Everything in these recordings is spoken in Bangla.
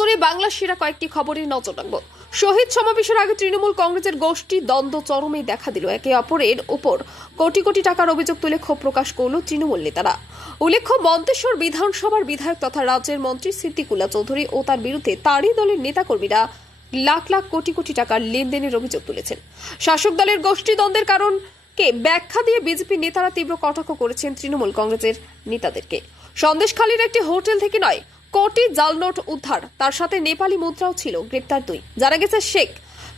নজরে বাংলার সেরা কয়েকটি খবরের নজর রাখব। শহীদ সমাবেশের আগে তৃণমূল কংগ্রেসের গোষ্ঠী দ্বন্দ্ব চরমে দেখা দিল একে অপরের উপর। কোটি কোটি টাকার অভিযোগ তুলে ক্ষোভ প্রকাশ করল তৃণমূল নেতারা। উল্লেখ্য, মন্তেশ্বর বিধানসভার বিধায়ক তথা রাজ্যের মন্ত্রী সিদ্দিকুল্লা চৌধুরী ও তার বিরুদ্ধে তারই দলের নেতাকর্মীরা লাখ লাখ কোটি কোটি টাকার লেনদেনের অভিযোগ তুলেছেন। শাসক দলের গোষ্ঠী দ্বন্দ্বের কারণ কে ব্যাখ্যা দিয়ে বিজেপি নেতারা তীব্র কটাক্ষ করেছেন তৃণমূল কংগ্রেসের নেতাদেরকে। সন্দেশখালীর একটি হোটেল থেকে নয় কোটি জাল নোট উদ্ধার। তার সাথে নেপালি মুদ্রাও ছিল, গ্রেপ্তার দুই। জানা গেছে শেখ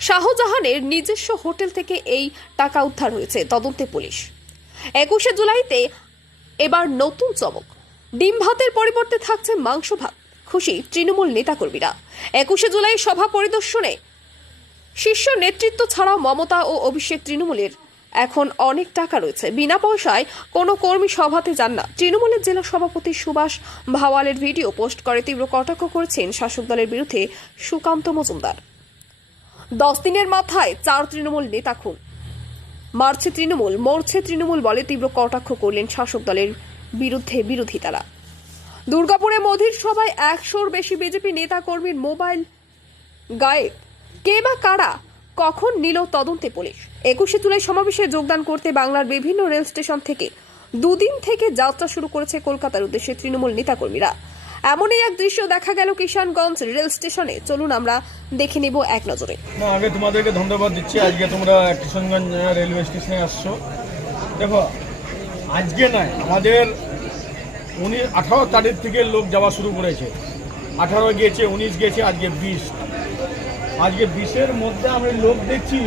শাহজাহানের নিজস্ব হোটেল থেকে এই টাকা উদ্ধার হয়েছে, তদন্তে পুলিশ। একুশে জুলাইতে এবার নতুন চমক। ডিম ভাতের পরিবর্তে থাকছে মাংস ভাত। খুশি তৃণমূল নেতাকর্মীরা। একুশে জুলাই সভা পরিদর্শনে শীর্ষ নেতৃত্ব ছাড়াও মমতা ও অভিষেক তৃণমূলের এখন অনেক টাকা রয়েছে। বিনা পয়সায় কোনো কর্মী সভাতে যান না। তৃণমূলের জেলা সভাপতি সুভাষ ভাওয়ালের ভিডিও পোস্ট করে তীব্র কটাক্ষ করেছেন শাসক দলের বিরুদ্ধে সুকান্ত মজুমদার। দশ দিনের মাথায় চার তৃণমূল নেতা খুন। মারছে তৃণমূল, মরছে তৃণমূল বলে তীব্র কটাক্ষ করলেন শাসক দলের বিরুদ্ধে বিরোধী তারা। দুর্গাপুরে মোদির সভায় একশোর বেশি বিজেপি নেতা কর্মীর মোবাইল গায়েব। কে বা কারা কখন নিল তদন্তে পুলিশ? একুশে জুলাই সমাবেশে যোগদান করতে বাংলার বিভিন্ন রেল স্টেশন থেকে দুদিন থেকে যাত্রা শুরু করেছে কলকাতার উদ্দেশ্যে তৃণমূল নেতাকর্মীরা। এমনই এক দৃশ্য দেখা গেল কিষানগঞ্জ রেল স্টেশনে। চলুন আমরা দেখে নেব এক নজরে। না, আগে তোমাদেরকে ধন্যবাদ দিচ্ছি। আজকে তোমরা কিশনগঞ্জ রেলওয়ে স্টেশনে আসছো। দেখো, আজকে নয়, আমাদের উনিশ, আঠারো তারিখ থেকে লোক যাওয়া শুরু করেছে। আঠারো গিয়েছে, উনিশ গিয়েছে, আজকে বিশ। আজকে বিশের মধ্যে আমি লোক দেখছি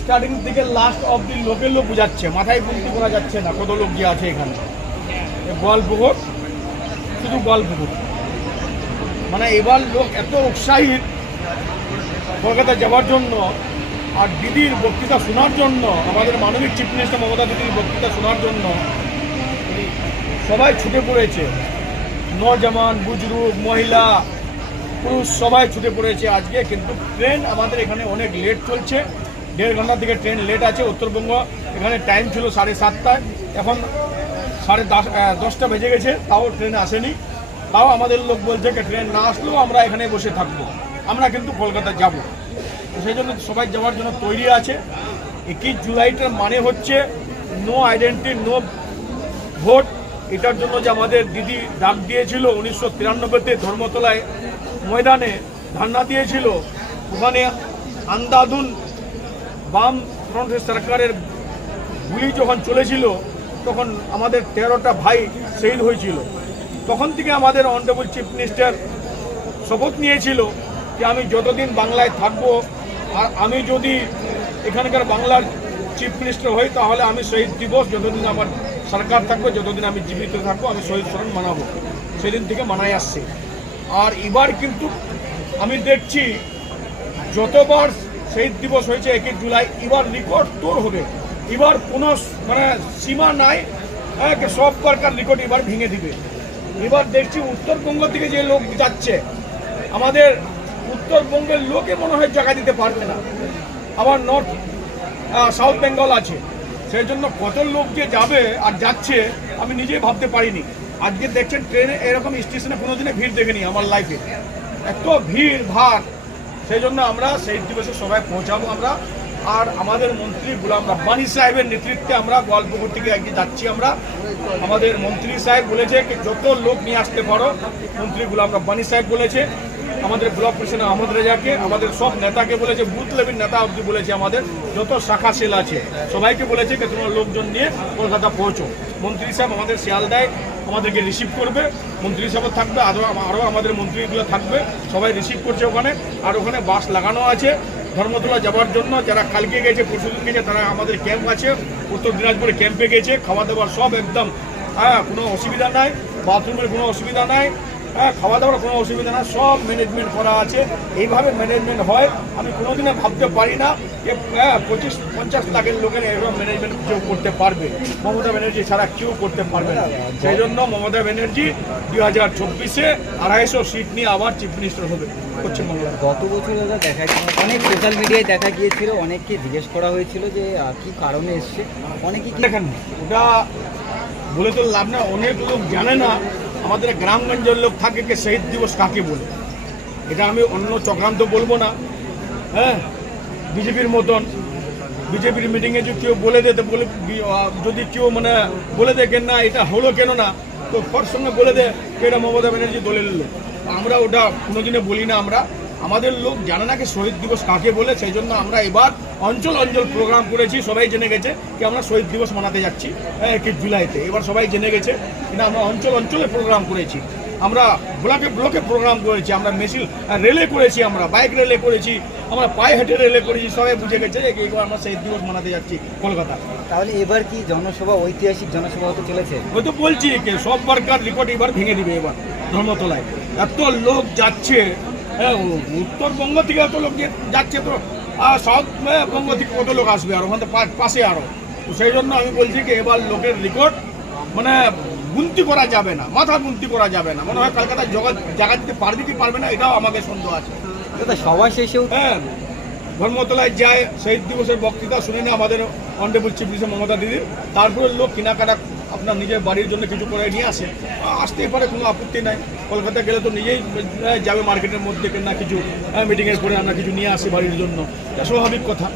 স্টার্টিং থেকে লাস্ট অবধি লোকের লোক বোঝাচ্ছে, মাথায় গুনতি করা যাচ্ছে না কত লোক গিয়ে আছে এখানে। এ গোয়ালপুকুর শুধু গোয়ালপুকুর মানে এবার লোক এত উৎসাহিত কলকাতা যাওয়ার জন্য আর দিদির বক্তৃতা শোনার জন্য, আমাদের মানবিক চিফ মিনিস্টার মমতা দিদির বক্তৃতা শোনার জন্য, সবাই ছুটে পড়েছে। নজওয়ান, বুজরুগ, মহিলা পুরুষ সবাই ছুটে পড়েছে আজকে, কিন্তু ট্রেন আমাদের এখানে অনেক লেট চলছে। দেড় ঘণ্টা থেকে ট্রেন লেট আছে, উত্তরবঙ্গ এখানে টাইম ছিল সাড়ে সাতটায়। এখন সাড়ে দশ দশটা বেজে গেছে, তাও ট্রেন আসেনি। তাও আমাদের লোক বলছে যে ট্রেন না আসলেও আমরা এখানে বসে থাকব। আমরা কিন্তু কলকাতা যাব। সেই জন্য সবাই যাওয়ার জন্য তৈরি আছে। একুশ জুলাইটার মানে হচ্ছে নো আইডেন্টি নো ভোট এটার জন্য যে আমাদের দিদি ডাক দিয়েছিল উনিশশো তিরানব্বইতে ধর্মতলায় ময়দানে ধারণা দিয়েছিল। ওখানে আন্দাদুন বাম ফ্রন্ট সরকারের গুলি যখন চলেছিল, তখন আমাদের তেরোটা ভাই শহীদ হয়েছিল। তখন থেকে আমাদের অনারেবল চিফ মিনিস্টার শপথ নিয়েছিল যে আমি যতদিন বাংলায় থাকব, আর আমি যদি এখানকার বাংলার চিফ মিনিস্টার হই, তাহলে আমি শহীদ দিবস, যতদিন আমার সরকার থাকবে, যতদিন আমি জীবিত থাকব, আমি শহীদ স্মরণ মানাবো। সেদিন থেকে মানায় আসছে। আর এবার কিন্তু আমি দেখছি যতবার শহীদ দিবস হয়েছে একে জুলাই, এবার রেকর্ড তোর হবে। এবার কোনো মানে সীমা নাই এক সব প্রকার রেকর্ড এবার ভেঙে দিবে। এবার দেখছি উত্তরবঙ্গ থেকে যে লোক যাচ্ছে, আমাদের উত্তরবঙ্গের লোকে মনে হয় জায়গা দিতে পারবে না। আবার নর্থ সাউথ বেঙ্গল আছে। সেই জন্য কত লোক যে যাবে আর যাচ্ছে, আমি নিজেই ভাবতে পারিনি। আজকে দেখছেন ট্রেনে এরকম স্টেশনে কোনোদিনে ভিড় দেখেনি আমার লাইফে এত ভিড় ভাড় সেই জন্য আমরা সেই দিবসে সবাই পৌঁছাবো আমরা। আর আমাদের মন্ত্রী গুলাম রব্বানি সাহেবের নেতৃত্বে আমরা গোয়ালপুকুর থেকে একদিন যাচ্ছি আমরা। আমাদের মন্ত্রী সাহেব বলেছে কি, যত লোক নিয়ে আসতে পারো, মন্ত্রী গুলাম রব্বানি সাহেব বলেছে। আমাদের ব্লক প্রেসিডেন্ট আহমদ রেজাকে, আমাদের সব নেতাকে বলেছে বুথ লেভেল নেতা অব্দি বলেছে আমাদের, যত শাখা সেল আছে। সবাইকে বলেছে যে তোমরা লোকজন নিয়ে কলকাতা পৌঁছো। মন্ত্রী সাহেব আমাদের শিয়ালদায় আমাদেরকে রিসিভ করবে, মন্ত্রী হিসাবে থাকবে আরও আরও আমাদের মন্ত্রীগুলো থাকবে, সবাই রিসিভ করছে ওখানে। আর ওখানে বাস লাগানো আছে, ধর্মতলা যাওয়ার জন্য, যারা কালকে গেছে, পরশুদিন গেছে, তারা আমাদের ক্যাম্প আছে, উত্তর দিনাজপুরে ক্যাম্পে গেছে খাওয়া দাওয়া সব একদম হ্যাঁ কোনো অসুবিধা নাই বাথরুমের কোনো অসুবিধা নাই। হ্যাঁ খাওয়া দাওয়ার কোনো অসুবিধা না সব ম্যানেজমেন্ট করা আছে। এইভাবে ম্যানেজমেন্ট হয় আমি কোনোদিনে ভাবতে পারি না যে হ্যাঁ পঁচিশ পঞ্চাশ লাখের লোকের এরকম ম্যানেজমেন্ট কেউ করতে পারবে। মমতা ব্যানার্জি ছাড়া কেউ করতে পারবে না। সেই জন্য মমতা ব্যানার্জি দুই হাজার চব্বিশে আড়াইশো সিট নিয়ে আবার চিফ মিনিস্টার হবে গত বছর দাদা দেখা অনেক সোশ্যাল মিডিয়ায় দেখা গিয়েছিল অনেককে জিজ্ঞেস করা হয়েছিল যে কি কারণে এসছে? অনেকে কি দেখেন ওটা বলে তো লাভ না অনেক লোক জানে না আমাদের গ্রামগঞ্জের লোক থাকে কে শহীদ দিবস কাকে বলে? এটা আমি অন্য চক্রান্ত বলব না। হ্যাঁ? বিজেপির মতন। বিজেপির মিটিংয়ে যদি কেউ বলে দে বলে যদি কেউ মানে বলে দে কেন না, এটা হলো কেন না, তো ফর সঙ্গে বলে দে এটা মমতা ব্যানার্জি দলের লোক। আমরা ওটা কোনোদিনে বলি না আমরা। আমাদের লোক জানে না কি শহীদ দিবস কাকে বলে সেই জন্য আমরা এবার অঞ্চল অঞ্চল প্রোগ্রাম করেছি সবাই জেনে গেছে কি আমরা শহীদ দিবস মানাতে যাচ্ছি একুশ জুলাইতে। এবার সবাই জেনে গেছে কিন্তু আমরা অঞ্চল অঞ্চলে প্রোগ্রাম করেছি। আমরা ব্লকে ব্লকে প্রোগ্রাম করেছি আমরা মেশিন রেলে করেছি আমরা বাইক রেলে করেছি আমরা পায়ে হেঁটে রেলে করেছি সবাই বুঝে গেছে যে এবার আমরা শহীদ দিবস মানাতে যাচ্ছি কলকাতা। তাহলে এবার কি জনসভা ঐতিহাসিক জনসভা হতে চলেছে? হয়তো বলছি যে সব বারকার রেকর্ড এবার ভেঙে দিবে এবার ধর্মতলায়। এত লোক যাচ্ছে হ্যাঁ উত্তরবঙ্গ থেকে এত লোক যে- যাচ্ছে তো আর সাউথ বঙ্গ থেকে কত লোক আসবে আর? ওখানে পা- পাশে আরও। সেই জন্য আমি বলছি কি এবার লোকের রেকর্ড মানে গুনতি করা যাবে না মাথা গুনতি করা যাবে না। মনে হয় কলকাতায় জগৎ জায়গা দিতে পারবে কি পারবে না এটাও আমাকে সন্দেহ আছে। সভা শেষেও হ্যাঁ ধর্মতলায় যায় শহীদ দিবসের বক্তৃতা শুনে না আমাদের অনেবল চিফ মিনিস্টার মমতা দিদির তারপরে লোক কেনাকাটা আপনার নিজের বাড়ির জন্য কিছু করে নিয়ে আসে। আসতে পারে, কোনো আপত্তি নাই। কলকাতা গেলে তো নিজেই যাবে মার্কেটের মধ্যে না কিছু মিটিংয়ের পরে আমরা কিছু নিয়ে আসি বাড়ির জন্য। এটা স্বাভাবিক কথা।